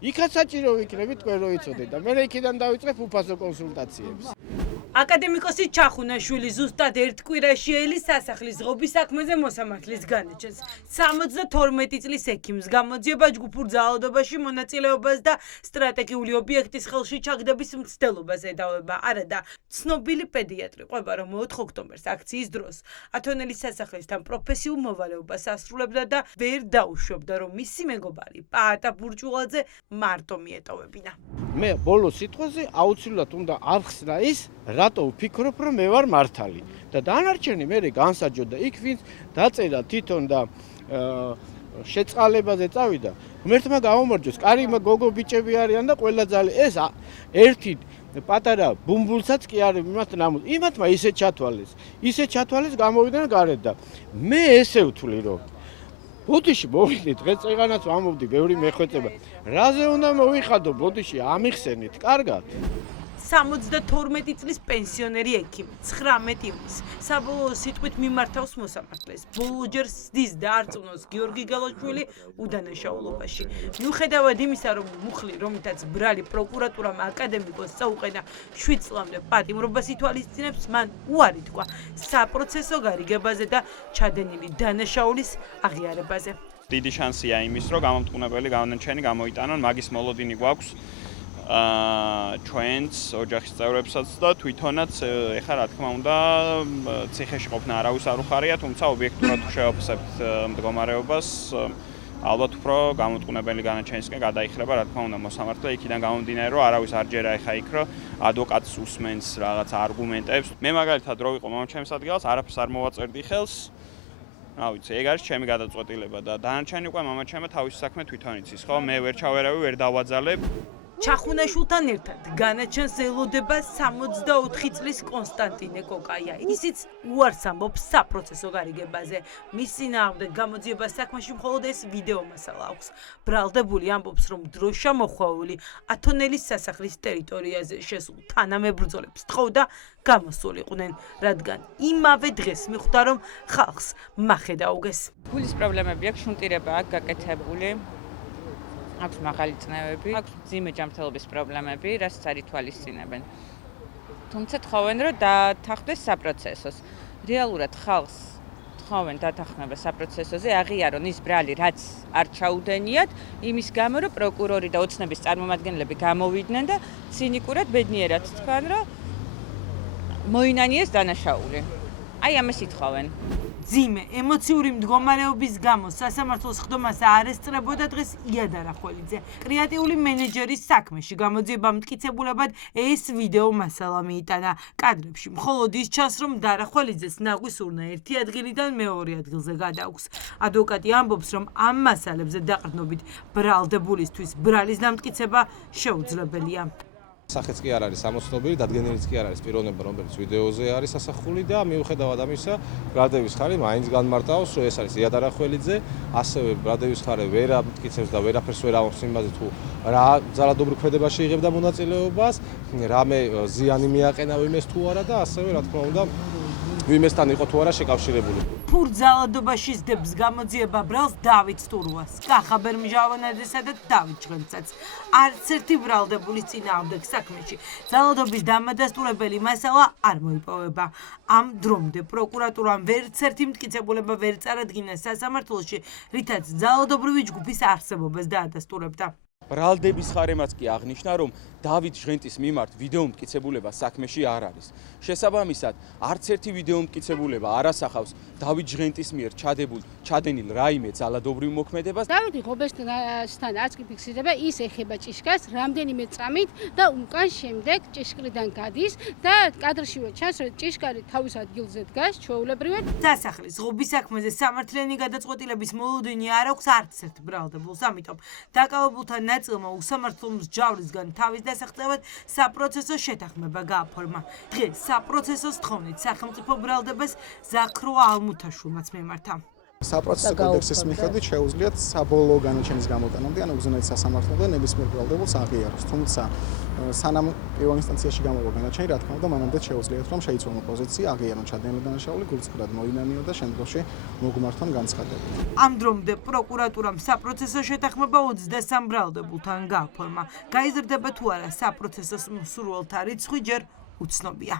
იქაც საჭირო ვიქნებით, თქვენ რო იცოდეთ და მე იქიდან დავიწყებ უფასო კონსულტაციებს. აკადემიკოსი ჩახუნაშვილი ზუსტად ერთ კვირაში ელის სასახლის ღობის საქმეზე მოსამართლის განაჩენს. 72 წლის ექიმს გამოძიება ჯგუფურ ძალადობაში მონაწილეობას და სტრატეგიული ობიექტის ხელში ჩაგდების მცდელობას ედავება. არა და ცნობილი პედიატრი ყვება, რომ 4 ოქტომბერს აქციის დროს ათონელის სასახლესთან პროფესიულ მოვალეობას ასრულებდა და ვერ დაუშვებდა, რომ მისი მეგობარი პაატა ბურჭულაძე მარტო მიეტოვებინა. მე ბოლო სიტყვაზე აუცილებლად უნდა აღხსნა ის, რატო ვფიქრობ, რომ მე ვარ მართალი და დანარჩენი მე განსაჯო და იქ ვინც დაწერა თვითონ და შეწყალებაზე წავიდა, ღმერთმა გამომარჯოს, კარი გოგო ბიჭები არიან და ყველა ძალი ეს ერთი პატარა ბუმბულსაც კი არის იმათმა ისე ჩათვალეს გამოვიდნენ გარეთ და მე ესე ვთვლი რომ ბოდიში მოვიდეთ დღეს წეღანაც ვამოვდი ბევრი მეხვეწება რაზე უნდა მოვიხადო ბოდიში ამიხსენით კარგად 72 წლის პენსიონერი ექიმი 19 ივნისს საბოლოო სიტყვით მიმართავს მოსამართლეს. ბოლოჯერ სდის დაარწმუნოს გიორგი გალაშვილი უდანაშაულობაში. მიუხედავად იმისა, რომ მუხლი, რომლითაც ბრალი პროკურატურამ აკადემიკოსს წაუყენა 7 წლამდე პატიმრობას ითვალისწინებს, მან უარი თქვა საპროცესო გარიგებაზე და ჩადენილი დანაშაულის აღიარებაზე. დიდი შანსია იმის, რომ გამომტყუნებელი განაჩენი გამოიტანონ, მაგის მოლოდინი გვაქვს. ჩვენს ოჯახის წევრებსაც და თვითონაც ეხლა რა თქმა უნდა ციხეში ყოფნა არავის არ უხარია, თუმცა ობიექტურად შევაფასებთ მდგომარეობას, ალბათ უფრო გამომტყუნებელი განაჩენისკენ გადაიხრება, რა თქმა უნდა მოსამართლე იქიდან გამომდინარე, რომ არავის არ ჯერა ეხა იქ, რომ ადვოკატს უსმენს რაღაც არგუმენტებს. მე მაგალითად რო ვიყო მომჩემს ადგილას, არაფერს არ მოვაწერდი ხელს. რა ვიცი, ეგ არის ჩემი გადაწყვეტილება და დანარჩენი უკვე მამაჩემმა თავის საქმე თვითონ იცის, ხო? მე ვერ ჩავერავი, ვერ დავაძალებ. ჩახუნაშვილთან ერთად განაჩენს ელოდება 64 წლის კონსტანტინე კოკაია. ისიც უარს ამბობს საპროცესო გარიგებაზე. მის წინააღმდეგ გამოძიებას საქმეში მხოლოდ ეს ვიდეო მასალა აქვს. ბრალდებული ამბობს, რომ დროშა მოხვეული ათონელის სასახლის ტერიტორიაზე შესულ თანამებრძოლებს თხოვდა გამოსულიყვნენ, რადგან იმავე დღეს მიხვდა, რომ ხალხს მახე დაუგეს. გულის პრობლემები აქვს, შუნტირება აქვს გაკეთებული. აქვს მაღალი წნევები, აქვს მძიმე ჯანმრთელობის პრობლემები, რასაც არ ითვალისწინებენ. თუმცა თხოვენ, რომ დათანხმდეს საპროცესოს. რეალურად ხალხს თხოვენ დათანხმება საპროცესოზე, აღიარონ ის ბრალი, რაც არ ჩაუდენიათ, იმის გამო, რომ პროკურორი და ოცნების წარმომადგენლები გამოვიდნენ და ცინიკურად ბედნიერად თქვან, რომ მოინანიეს დანაშაული. აი ამას ითხოვენ. ძიმე ემოციური მდგომარეობის გამო სასამართლოს ხდომას არ ესწრებოდა დღეს ია დარახველიძე. კრეატიული მენეჯერის საქმეში გამოძიება მტკიცებულებად ეს ვიდეო მასალა მიიტანა. კადრებში მხოლოდ ის ჩანს, რომ დარახველიძეს ნაგვის urna ერთი ადგილიდან მეორე ადგილზე გადააქვს. ადვოკატი ამბობს, რომ ამ მასალებზე დაყრდნობით ბრალდებულისთვის ბრალის დამტკიცება შეუძლებელია. სახეც კი არ არის ამოცნობილი, დადგენილიც კი არ არის პიროვნება, რომელიც ვიდეოზე არის ასახული და მიუხედავად ამისა, ბრალდების ხარი მაინც განმარტავს, რომ ეს არის ია დარახველიძე, ასევე ბრალდების ხარი ვერ ამტკიცებს და ვერაფერს ვერ ამბობს იმაზე თუ რა ძალადობრივ ქმედებაში იღებდა მონაწილეობას, რამე ზიანი მიაყენა ვიმეს თუ არა და ასევე რა თქმა უნდა ვიმესთან იყო თუ არა შეკავშირებული. ფურ ძალადობაში სდებს გამოძიება ბრალს დავით სტურვას, კახაბერ მჟავანაძესა და დავით ჭრემცაც. არც ერთი ბრალდებულის წინააღმდეგ საქმეში ძალადობის დამადასტურებელი მასალა არ მოიპოვება. ამ დრომდე პროკურატურამ ვერც ერთი მტკიცებულება ვერ წარადგინა სასამართლოში, რითაც ძალადობრივი ჯგუფის არსებობას დაადასტურებდა. ბრალდების ხარემაც კი აღნიშნა, რომ დავით ჟღენტის მიმართ ვიდეო მტკიცებულება საქმეში არ არის. შესაბამისად, არც ერთი ვიდეო მტკიცებულება არ ასახავს დავით ჟღენტის მიერ ჩადენილ რაიმე ძალადობრივ მოქმედებას. დავითი ღობესთან არც კი ფიქსირდება, ის ეხება ჭიშკარს რამდენიმე წამით და უკან შემდეგ ჭიშკრიდან გადის და კადრშივე ჩანს, რომ ჭიშკარი თავის ადგილზე დგას, ჩვეულებრივად. სასახლის ღობის საქმეზე სამართლიანი გადაწყვეტილების მოლოდინი არ აქვს არც ერთ ბრალდებულს, ამიტომ დაკავებულთა ნაწილმა უსამართლო მსჯავრისგან თავის დასაღწევად საპროცესო შეთანხმება გააფორმა. დღეს საპროცესოს თხოვნით სახელმწიფო ბრალდებას ზაქრო ალმუთაშვილმაც მიმართა. საპროცესო კოდექსის მიხედვით შეუძლიათ საბოლოო განაჩენის გამოტანამდე ან უზენაეს სასამართლოდან ნებისმიერ ბრალდებულს აღიაროს. თუმცა სანამ პირველ ინსტანციაში გამოვა განაჩენი, რა თქმა უნდა, მანამდე შეუძლიათ რომ შეიცვალონ პოზიცია, აღიარონ ჩადენილი დანაშაული, გულწრფელად მოინანიონ და შემდგომში მოგმართონ განცხადებული. ამ დრომდე პროკურატურამ საპროცესო შეთანხმება 23 ბრალდებულთან გააფორმა. გაიზრდება თუ არა საპროცესო მსურველთა რიცხვი ჯერ უცნობია.